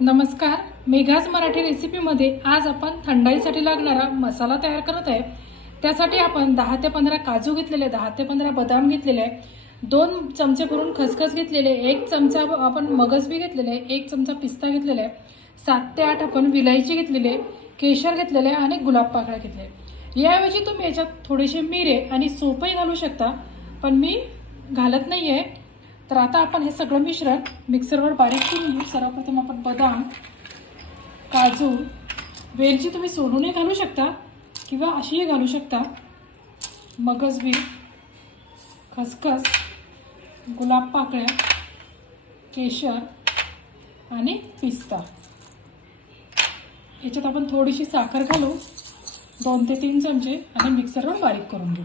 नमस्कार, मेघाज मराठी रेसिपीमध्ये आज आपण थंडाईसाठी लागणारा मसाला तयार करत आहे। त्यासाठी आपण 10 ते 15 काजू घेतलेले, 10 ते 15 बदाम घेतलेले, 2 चमचे भरून खसखस घेतलेले, 1 चमचा आपण मगज बी घेतलेले, 1 चमचा पिस्ता घेतलेला, 7 ते 8 आपण विलायची घेतलेले, केशर घेतलेले आणि गुलाब पाकळ्या घेतले। याऐवजी तुम्ही याच्यात थोडेसे मिरे आणि सोपही घालू शकता, पण मी घालत नाहीये। तर आता आपण हे सगळं मिश्रण मिक्सरवर बारीक करून घेऊ। सर्वप्रथम आपण बदाम, काजू, वेलची तुम्ही सोलूनही घालू शकता किंवा अशीही घालू शकता, मगज बी, खसखस, गुलाब पाकळ्या, केशर आणि पिस्ता। याच्यात आपण थोडीशी साखर घालू, 2 ते 3 चमचे, आणि मिक्सरवर बारीक करून घेऊ।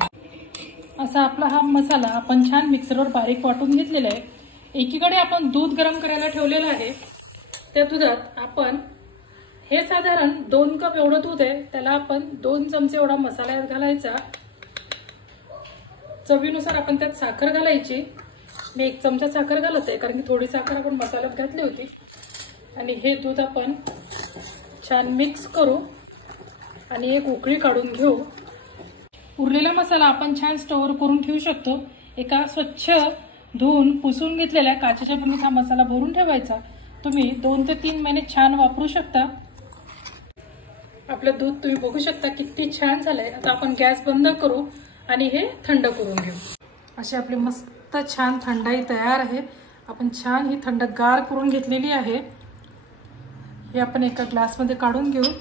असा आपला हा मसाला आपण छान मिक्सरवर बारीक वाटून घेतलेला आहे। एकीकडे आपण दूध गरम करायला ठेवलेलं आहे। त्या दुधात आपण हे साधारण 2 कप एवढं दूध आहे, त्याला आपण 2 चमचे एवढा मसाला घालायचा। चवीनुसार आपण त्यात साखर घालायची। मी 1 चमचा साखर घालत आहे, कारण की थोडी साखर आपण मसाल्यात घातली होती। आणि हे दूध आपण छान मिक्स करू आणि एक उकळी काढून घेऊ। उरलेला मसाला आपण छान स्टोअर करून ठेवू शकतो। एका स्वच्छ धुवून पुसून घेतलेल्या काचेच्या बरणीत हा मसाला भरून ठेवायचा। तुम्ही 2 ते 3 महिने छान वापरू शकता। आपलं दूध तुम्ही बघू शकता किती छान झालंय। आता आपण गॅस बंद करू आणि हे थंड करून घेऊ। अशी आपली मस्त छान थंडाई तयार आहे। आपण छान ही थंडगार करून घेतलेली आहे। हे आपण एका ग्लासमध्ये काढून घेऊ।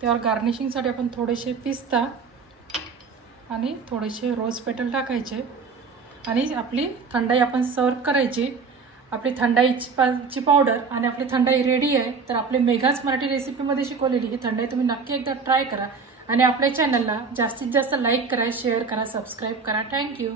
त्यावर गार्निशिंगसाठी आपण थोडेसे पिस्ता आणि थोडेसे रोज पेटल टाकायचे आणि आपली थंडाई आपण सर्व करायची। आपली थंडाईची पावडर आणि आपली थंडाई रेडी आहे। तर आपले मेघाज मराठी रेसिपीमध्ये शिकवलेली ही थंडाई तुम्ही नक्की एकदा ट्राय करा आणि आपल्या चॅनलला जास्तीत जास्त लाईक करा, शेअर करा, सबस्क्राइब करा। थँक्यू।